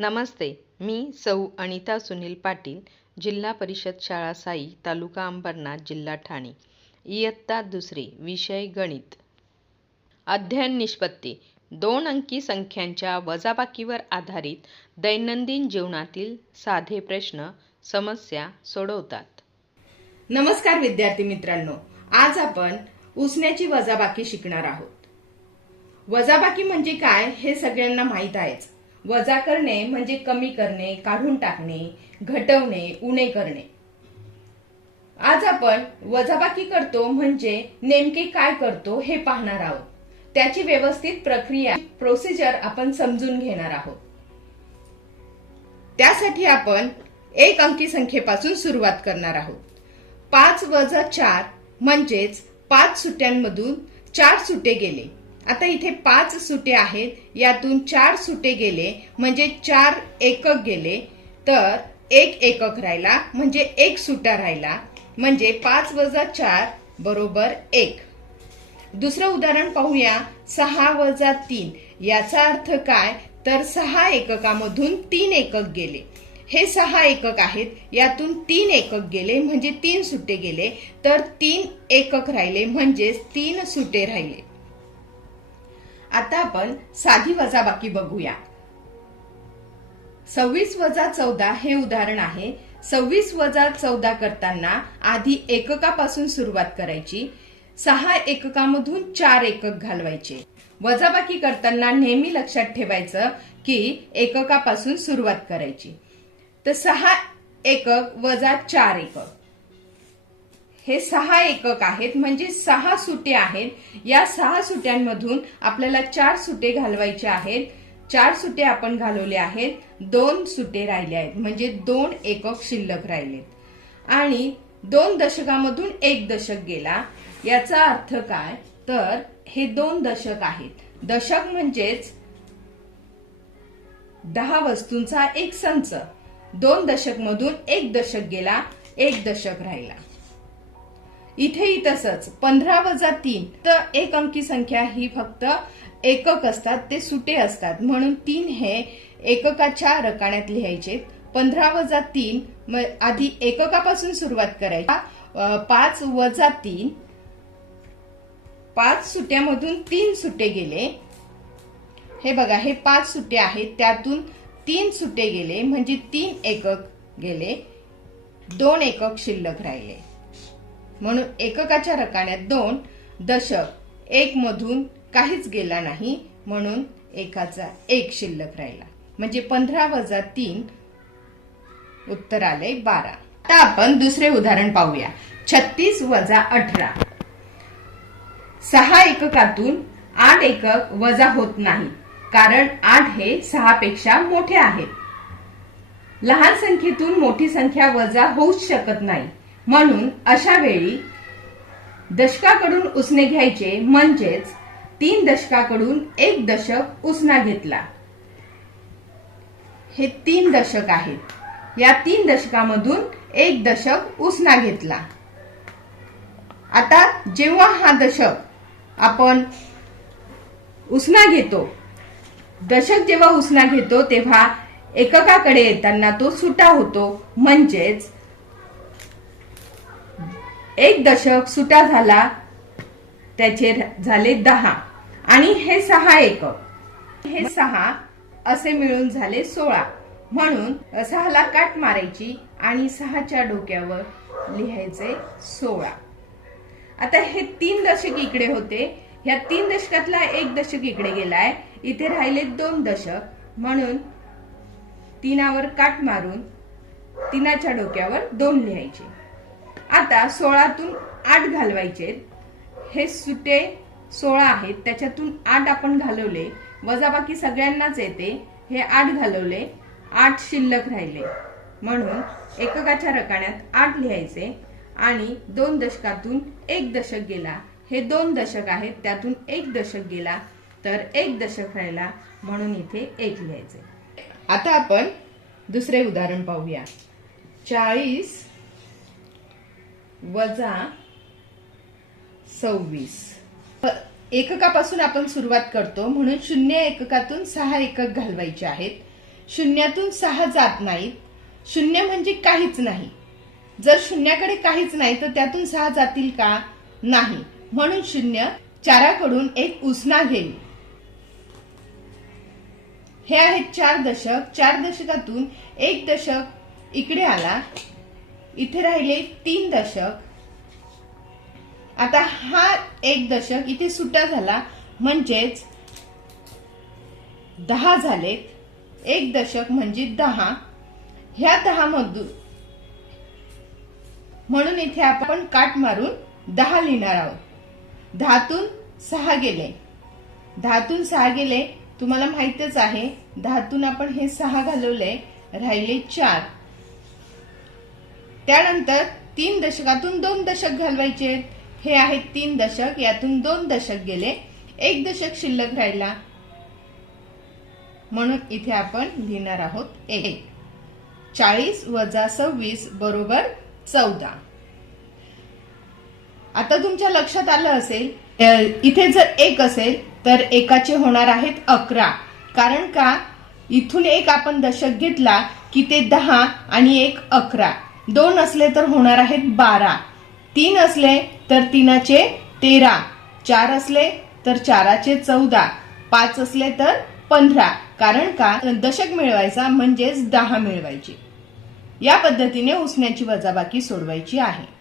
नमस्ते मी सौ अनिता सुनील पाटील जिल्हा परिषद शाळा साई तालुका अंबरनाथ जिल्हा ठाणे. इयत्ता दुसरी विषय गणित. अध्ययन निष्पत्ती. दोन अंकी संख्यांच्या वजाबाकीवर आधारित दैनंदिन जीवनातील साधे प्रश्न समस्या सोडवतात. नमस्कार विद्यार्थी मित्रांनो आज आपण उसण्याची वजाबाकी शिकणार आहोत. वजाबाकी म्हणजे काय हे सगळ्यांना माहीत आहेच. वजा करणे म्हणजे कमी करणे काढून टाकणे घटवणे उणे करणे. आज आपण वजाबाकी करतो म्हणजे नेमके काय करतो हे पाहणार आहोत. त्याची व्यवस्थित प्रक्रिया प्रोसिजर आपण समजून घेणार आहोत. त्यासाठी आपण एक अंकी संख्येपासून सुरुवात करणार आहोत. पाच वजा चार म्हणजेच पाच सुट्ट्यांमधून चार सुटे गेले. आता इथे पाच सुटे आहेत. यातून चार सुटे गेले म्हणजे चार एकक गेले. तर एक एकक राहिला म्हणजे एक सुटा राहिला म्हणजे पाच वजा चार बरोबर एक. दुसरं उदाहरण पाहूया. सहा वजा तीन याचा अर्थ काय? तर सहा एककामधून तीन एकक गेले. हे सहा एकक आहेत. यातून तीन एकक गेले म्हणजे तीन सुटे गेले. तर तीन एकक राहिले म्हणजेच तीन सुटे राहिले. आता आपण साधी वजाबाकी बघूया. सव्वीस वजा चौदा हे उदाहरण आहे. सव्वीस वजा चौदा करताना आधी एककापासून सुरुवात करायची. सहा एककामधून चार एकक घालवायचे. वजाबाकी करताना नेहमी लक्षात ठेवायचं की एककापासून सुरुवात करायची. तर सहा एकक वजा चार एकक. हे सहा एकक आहेत म्हणजे सहा सुटे आहेत. या सहा सुट्यांमधून आपल्याला चार सुटे घालवायचे आहेत. चार सुटे आपण घालवले आहेत. दोन सुटे राहिले आहेत म्हणजे दोन एकक शिल्लक राहिलेत. आणि दोन दशकामधून एक दशक गेला. याचा अर्थ काय? तर हे दोन दशक आहेत. दशक म्हणजेच दहा वस्तूंचा एक संच. दोन दशक मधून एक दशक गेला एक दशक राहिला. इथेही तसंच. पंधरा वजा तीन तर एक अंकी संख्या ही फक्त एकक असतात ते सुटे असतात. म्हणून तीन हे एककाच्या रकाण्यात लिहायचे. पंधरा वजा तीन आधी एककापासून सुरुवात करायची. पाच वजा तीन पाच सुट्यामधून तीन सुटे गेले. हे बघा हे पाच सुटे आहेत त्यातून तीन सुटे गेले म्हणजे तीन एकक गेले. दोन एकक शिल्लक राहिले. म्हणून एककाच्या रकाण्यात दोन दशक एक मधून काहीच गेला नाही म्हणून एकाचा एक शिल्लक राहिला. म्हणजे पंधरा वजा तीन उत्तर आले बारा. आता आपण दुसरे उदाहरण पाहूया. छत्तीस वजा अठरा. सहा एककातून आठ एकक वजा होत नाही. कारण आठ हे सहा पेक्षा मोठे आहेत. लहान संख्येतून मोठी संख्या वजा होऊच शकत नाही. म्हणून अशा वेळी दशकाकडून उसने घ्यायचे म्हणजेच तीन दशकाकडून एक दशक उसना घेतला. हे तीन दशक आहेत. या तीन दशकामधून एक दशक उसना घेतला. आता जेव्हा हा दशक आपण उसना घेतो दशक जेव्हा उसना घेतो तेव्हा एककाकडे येताना तो सुटा होतो. म्हणजेच एक दशक सुटा झाला त्याचे झाले दहा. आणि हे सहा एकक हे सहा असे मिळून झाले सोळा. म्हणून सहाला काट मारायची आणि सहाच्या डोक्यावर लिहायचे सोळा. आता हे तीन दशक इकडे होते. ह्या तीन दशकातला एक दशक इकडे गेलाय. इथे राहिले दोन दशक. म्हणून तीनावर काट मारून तीनाच्या डोक्यावर दोन लिहायचे. आता सोळातून आठ घालवायचे हे सुटे सोळा आहेत. त्याच्यातून आठ आपण घालवले. वजाबाकी सगळ्यांनाच येते. हे आठ घालवले. आठ शिल्लक राहिले. म्हणून एककाच्या रकाण्यात आठ लिहायचे आणि दोन दशकातून एक दशक गेला. हे दोन दशक आहेत. त्यातून एक दशक गेला तर एक दशक राहिला म्हणून इथे एक लिहायचे. आता आपण दुसरे उदाहरण पाहूया. चाळीस वजा सव्वीस. एककापासून आपण सुरुवात करतो. म्हणून शून्य एककातून सहा एकक घालवायचे आहेत. शून्यातून सहा जात नाहीत. शून्य म्हणजे काहीच नाही. जर शून्याकडे काहीच नाही तर त्यातून सहा जातील का? नाही. म्हणून शून्य चाराकडून एक उसना घेईल. हे आहेत चार दशक. चार दशकातून एक दशक इकडे आला. इथे राहिले तीन दशक. आता हा एक दशक इथे सुटा झाला म्हणजेच दहा झालेत. एक दशक म्हणजे दहा. ह्या दहा मधून म्हणून इथे आपण काट मारून दहा लिहिणार आहोत. दहातून सहा गेले. दहातून सहा गेले तुम्हाला माहितच आहे दहातून आपण हे सहा घालवले राहिले चार. त्यानंतर तीन दशकातून दोन दशक घालवायचे. हे आहेत तीन दशक. यातून दोन दशक गेले. एक दशक शिल्लक राहिला. म्हणून इथे आपण लिहिणार आहोत एक चाळीस वजा सव्वीस बरोबर चौदा. आता तुमच्या लक्षात आलं असेल इथे जर एक असेल तर एकाचे होणार आहेत अकरा. कारण का? इथून एक आपण दशक घेतला की ते दहा आणि एक अकरा. दोन असले तर होणार आहेत बारा. तीन असले तर तीनाचे तेरा. चार असले तर चाराचे चौदा. पाच असले तर पंधरा. कारण का? दशक मिळवायचा म्हणजेच दहा मिळवायची. या पद्धतीने उसण्याची वजाबाकी सोडवायची आहे.